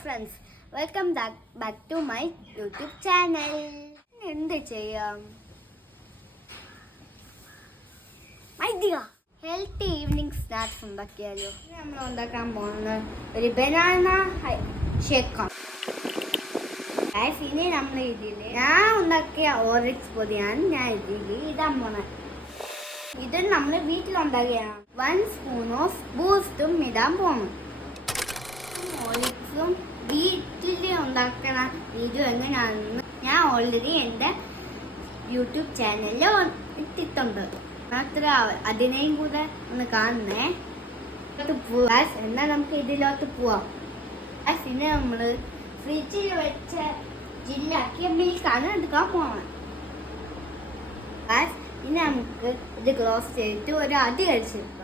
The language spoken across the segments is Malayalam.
Friends, welcome back to my YouTube channel. എന്ത് ചെയ്യാം, ഹെൽത്തി ഈവനിങ് സ്നാക്സ് ഉണ്ടാക്കിയാലോ. നമ്മൾ ഉണ്ടാക്കാൻ പോകുന്നത് ഒരു ബനാന ഷേക്കാണ്. ഇനി നമ്മൾ ഇതിൽ ഞാൻ ഉണ്ടാക്കിയ ഓറിക്സ് പൊടിയാണ് ഞാൻ ഇതിൽ ഇടാൻ പോണത്. ഇത് നമ്മൾ വീട്ടിലുണ്ടാക്കിയാണ്. 1 സ്പൂൺ ഓഫ് ബൂസ്റ്റും ഇടാൻ പോകുന്നു. ഓറിക്സും വീട്ടിൽ ഉണ്ടാക്കണ വീഡിയോ എങ്ങനെയാണെന്ന് ഞാൻ ഓൾറെഡി എൻ്റെ യൂട്യൂബ് ചാനലിൽ ഇട്ടിട്ടുണ്ട്. അത്ര അതിനെയും കൂടെ ഒന്ന് കാണണേ. എന്നാൽ നമുക്ക് ഇതിലോട്ട് പോവാം. പിന്നെ നമ്മൾ ഫ്രിഡ്ജിൽ വെച്ച ജില്ലാക്കിയ മിൽക്കാണ് എടുക്കാൻ പോകണം. ഇനി നമുക്ക് ഇത് ക്ലോസ് ചെയ്തിട്ട് ഒരു അടി അടിച്ചെടുക്കണം.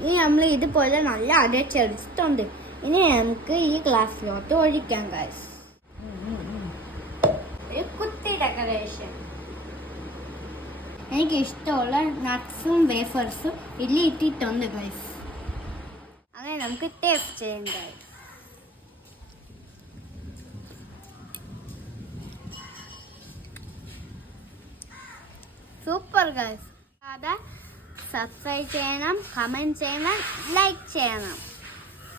ഇനി നമ്മൾ ഇതുപോലെ നല്ല അടച്ചെടുത്തിട്ടുണ്ട്. ഇനി നമുക്ക് ഈ ഗ്ലാസ്സിലോട്ട് ഒഴിക്കാം ഗൈസ്. ഒരു കുത്തി ഡെക്കറേഷൻ. എനിക്ക് ഇഷ്ടമുള്ള നട്ട്സും വേഫേഴ്സും ഇതിൽ ഇട്ടിട്ടുണ്ട് ഗൈസ്. അങ്ങനെ നമുക്ക് ടേസ്റ്റ് ചെയ്യാം ഗൈസ്. Super guys. അതെ, സബ്സ്ക്രൈബ് ചെയ്യണം, കമൻറ്റ് ചെയ്യണം, ലൈക്ക് ചെയ്യണം.